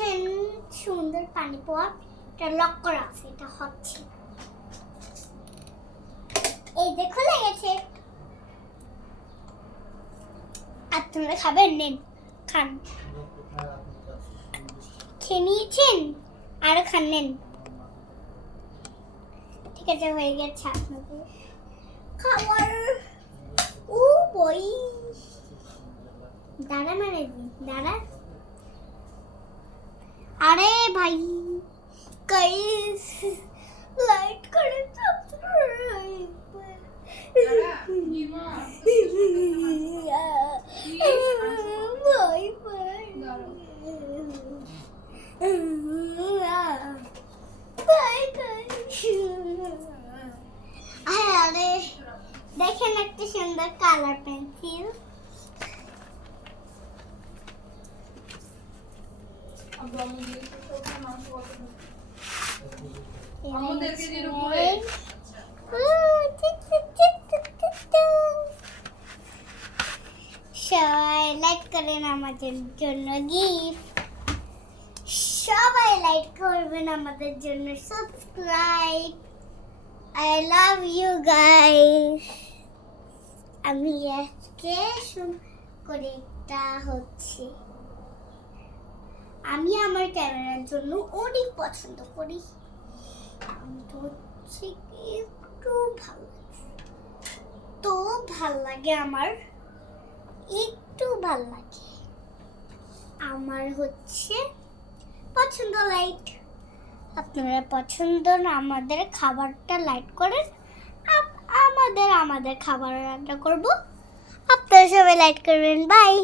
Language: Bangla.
দেখেন সুন্দর পানি পট, এটা লক করা আছে, এটা হচ্ছে এই যে খুলে গেছে। আর তোমরা খাবেন? নেন, খান। খেয়ে নিয়েছেন? আরো খান, নেন। ঠিক আছে, হয়ে গেছে আপনাদের খাবার। ও বই, দাঁড়া মানে দাঁড়া। আরে ভাই, গাইস লাইক করে subscribe. Bye bye bye bye. আরে দেখেন একটা সুন্দর কালার পেন্সিল। সবাই লাইক করেন আমাদের জন্য গিফট, সবাই লাইক করবেন আমাদের জন্য subscribe. I love you guys. আমি আজকে করে একটা হচ্ছে, আমি আমার ক্যামেরার জন্য অনেক পছন্দ করি। হচ্ছে একটু ভালো তো ভাল লাগে, আমার একটু ভাল লাগে। আমার হচ্ছে পছন্দ লাইট। আপনারা পছন্দ না আমাদের খাবারটা লাইট করেন, আমাদের খাবার রান্না করব, আপনারা সবাই লাইট করবেন। বাই।